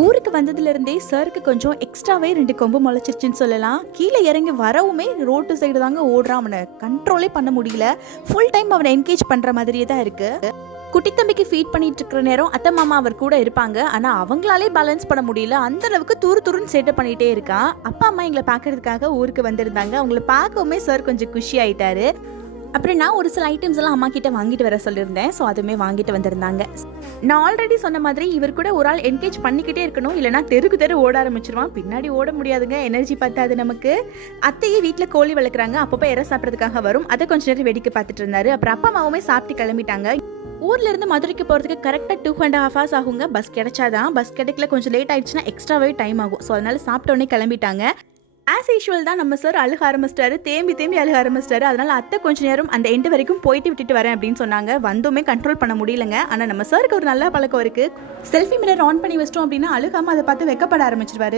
ஊருக்கு வந்ததுலேருந்தே சருக்கு கொஞ்சம் எக்ஸ்ட்ராவே 2 கொம்பு முளைச்சிருச்சுன்னு சொல்லலாம். கீழே இறங்கி வரவுமே ரோட்டு சைடு தாங்க ஓடுறான். அவனை கண்ட்ரோலே பண்ண முடியல. ஃபுல் டைம் அவனை என்கேஜ் பண்ணுற மாதிரியே தான் இருக்குது. குட்டி தம்பிக்கு ஃபீட் பண்ணிட்டு இருக்கிற நேரம் அத்தை மாமா அவர் கூட இருப்பாங்க. ஆனால் அவங்களாலே பேலன்ஸ் பண்ண முடியல. அந்த அளவுக்கு துருன்னு சேட்டை பண்ணிகிட்டே இருக்கான். அப்பா அம்மா எங்களை பார்க்கறதுக்காக ஊருக்கு வந்திருந்தாங்க. அவங்கள பார்க்கவுமே சார் கொஞ்சம் குஷி ஆயிட்டாரு. அப்புறம் நான் ஒரு சில ஐட்டம்ஸ் எல்லாம் அம்மா கிட்ட வாங்கிட்டு வர சொல்லியிருந்தேன். ஸோ அதுவுமே வாங்கிட்டு வந்திருந்தாங்க. நான் ஆல்ரெடி சொன்ன மாதிரி இவர் கூட ஒரு ஆள் என்கேஜ் பண்ணிக்கிட்டே இருக்கணும். இல்லைனா தெரு ஓட ஆரம்பிச்சிருவான். பின்னாடி ஓட முடியாதுங்க, எனர்ஜி பத்தாது நமக்கு. அத்தையே வீட்டில் கோழி வளர்க்குறாங்க. அப்பப்போ இறை சாப்பிட்றதுக்காக வரும். அதை கொஞ்சம் நேரம் வேடிக்கை பார்த்துட்டு இருந்தாரு. அப்புறம் அப்பா அம்மாவுமே சாப்பிட்டு கிளம்பிட்டாங்க. ஊர்ல இருந்து மதுரைக்கு போகிறதுக்கு கரெக்டாக 2.5 hours ஆகுங்க. பஸ் கிடைச்சாதான். பஸ் கிடைக்கல, கொஞ்சம் லேட் ஆயிடுச்சுன்னா எக்ஸ்ட்ராவே டைம் ஆகும். ஸோ அதனால சாப்பிட்டோன்னே கிளம்பிட்டாங்க. ஆஸ் யூஷுவல் தான் நம்ம சார் அழுக ஆரம்பிச்சிட்டாரு. தேம்பி அழுக ஆரம்பிச்சிட்டாரு. அதனால அத்தை கொஞ்ச நேரம் அந்த எண்டு வரைக்கும் போயிட்டு விட்டுட்டு வரேன் அப்படின்னு சொன்னாங்க. வந்துமே கண்ட்ரோல் பண்ண முடியலங்க. ஆனால் நம்ம சாருக்கு ஒரு நல்ல பழக்கம் இருக்கு. செல்ஃபி மிரர் ஆன் பண்ணி வச்சிட்டோம் அப்படின்னா அழுகாம அதை பார்த்து வெக்கப்பட ஆரம்பிச்சிருவாரு.